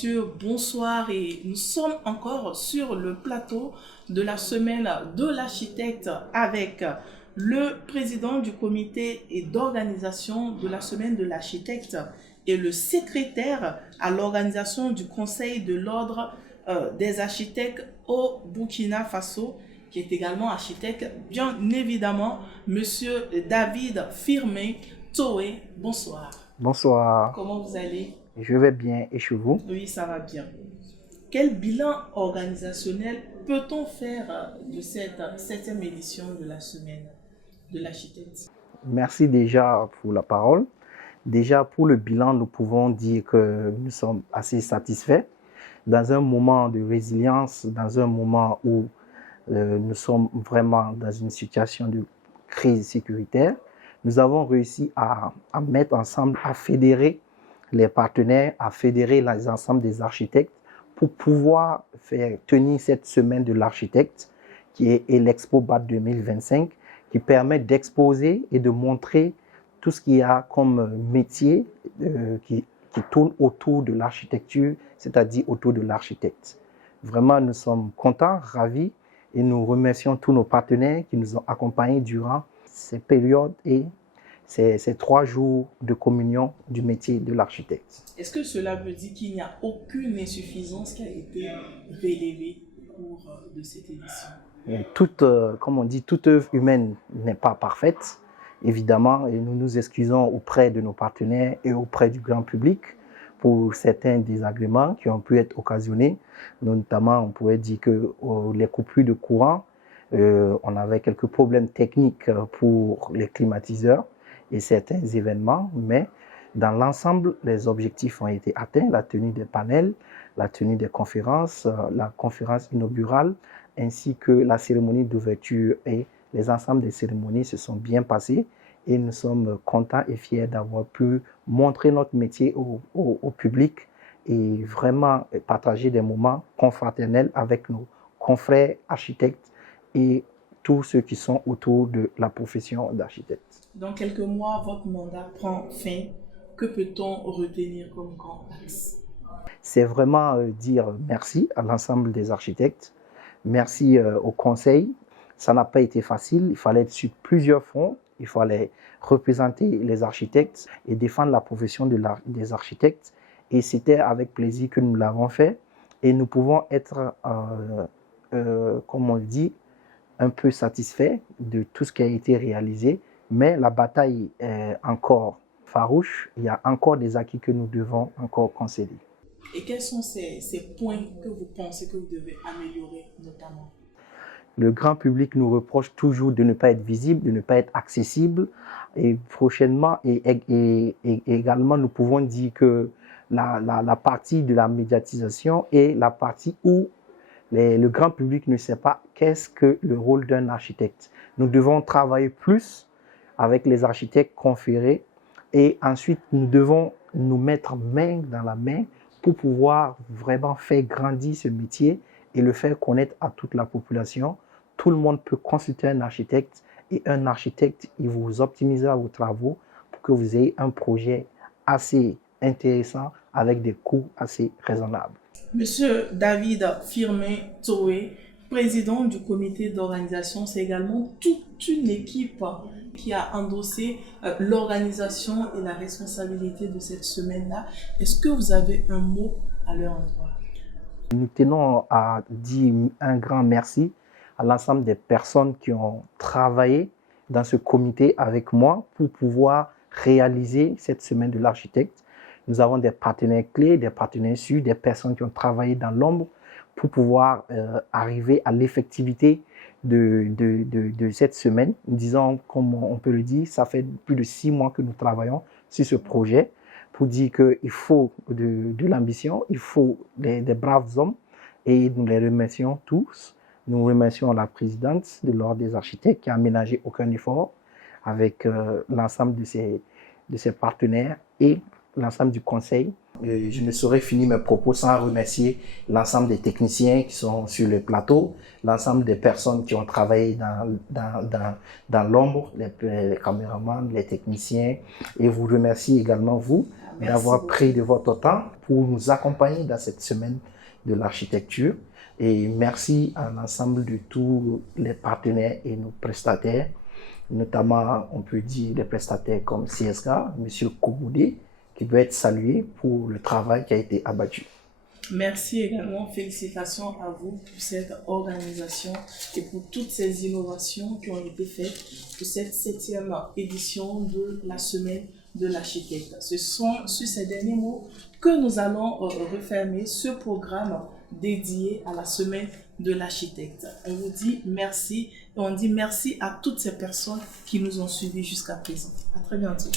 messieurs, bonsoir et nous sommes encore sur le plateau de la semaine de l'architecte avec le président du comité et d'organisation de la semaine de l'architecte et le secrétaire à l'organisation du conseil de l'ordre des architectes au Burkina Faso, qui est également architecte, bien évidemment, monsieur David Firmin Toé. Bonsoir. Bonsoir. Comment vous allez? Je vais bien et chez vous? Oui, ça va bien. Quel bilan organisationnel peut-on faire de cette 7e édition de la semaine de l'architecte? Merci déjà pour la parole. Déjà pour le bilan, nous pouvons dire que nous sommes assez satisfaits. Dans un moment de résilience, dans un moment où nous sommes vraiment dans une situation de crise sécuritaire, nous avons réussi à mettre ensemble, à fédérer les partenaires, à fédérer les ensembles des architectes pour pouvoir faire tenir cette semaine de l'architecte qui est l'Expo BAT 2025, qui permet d'exposer et de montrer tout ce qu'il y a comme métier qui tourne autour de l'architecture, c'est-à-dire autour de l'architecte. Vraiment, nous sommes contents, ravis et nous remercions tous nos partenaires qui nous ont accompagnés durant ces périodes et ces 3 jours de communion du métier de l'architecte. Est-ce que cela veut dire qu'il n'y a aucune insuffisance qui a été relevée au cours de cette édition? Comme on dit, toute œuvre humaine n'est pas parfaite, évidemment, et nous nous excusons auprès de nos partenaires et auprès du grand public pour certains désagréments qui ont pu être occasionnés. Notamment, on pourrait dire que les coupures de courant, on avait quelques problèmes techniques pour les climatiseurs et certains événements, mais dans l'ensemble, les objectifs ont été atteints, la tenue des panels, la tenue des conférences, la conférence inaugurale, ainsi que la cérémonie d'ouverture et les ensembles des cérémonies se sont bien passés et nous sommes contents et fiers d'avoir pu montrer notre métier au public et vraiment partager des moments confraternels avec nos confrères architectes et tous ceux qui sont autour de la profession d'architecte. Dans quelques mois, votre mandat prend fin. Que peut-on retenir comme grand axe? C'est vraiment dire merci à l'ensemble des architectes, merci au conseil. Ça n'a pas été facile, il fallait être sur plusieurs fronts, il fallait représenter les architectes et défendre la profession des architectes. Et c'était avec plaisir que nous l'avons fait. Et nous pouvons être, comme on le dit, un peu satisfaits de tout ce qui a été réalisé. Mais la bataille est encore farouche, il y a encore des acquis que nous devons encore concéder. Et quels sont ces points que vous pensez que vous devez améliorer notamment? Le grand public nous reproche toujours de ne pas être visible, de ne pas être accessible. Et prochainement, et également, nous pouvons dire que la partie de la médiatisation est la partie où le grand public ne sait pas qu'est-ce que le rôle d'un architecte. Nous devons travailler plus avec les architectes conférés et ensuite nous devons nous mettre main dans la main pour pouvoir vraiment faire grandir ce métier et le faire connaître à toute la population. Tout le monde peut consulter un architecte et un architecte, il vous optimisera vos travaux pour que vous ayez un projet assez intéressant avec des coûts assez raisonnables. Monsieur David Firmin Toé, président du comité d'organisation, c'est également toute une équipe qui a endossé l'organisation et la responsabilité de cette semaine-là. Est-ce que vous avez un mot à leur endroit? Nous tenons à dire un grand merci à l'ensemble des personnes qui ont travaillé dans ce comité avec moi pour pouvoir réaliser cette semaine de l'architecte. Nous avons des partenaires clés, des partenaires sûrs, des personnes qui ont travaillé dans l'ombre pour pouvoir arriver à l'effectivité de cette semaine. Disons, comme on peut le dire, ça fait plus de 6 mois que nous travaillons sur ce projet pour dire qu'il faut de l'ambition, il faut des braves hommes et nous les remercions tous. Nous remercions la présidente de l'Ordre des architectes qui a ménagé aucun effort avec l'ensemble de ses partenaires et l'ensemble du conseil. Je ne saurais finir mes propos sans remercier l'ensemble des techniciens qui sont sur le plateau, l'ensemble des personnes qui ont travaillé dans l'ombre, les caméramans, les techniciens, et vous remercie également, vous, d'avoir pris de votre temps pour nous accompagner dans cette semaine de l'architecture. Et merci à l'ensemble de tous les partenaires et nos prestataires, notamment, on peut dire, des prestataires comme CSK, M. Koboudé, qui doit être salué pour le travail qui a été abattu. Merci également, félicitations à vous pour cette organisation et pour toutes ces innovations qui ont été faites pour cette 7e édition de la Semaine de l'architecte. Ce sont sur ces derniers mots que nous allons refermer ce programme dédié à la Semaine de l'architecte. On vous dit merci et on dit merci à toutes ces personnes qui nous ont suivis jusqu'à présent. À très bientôt.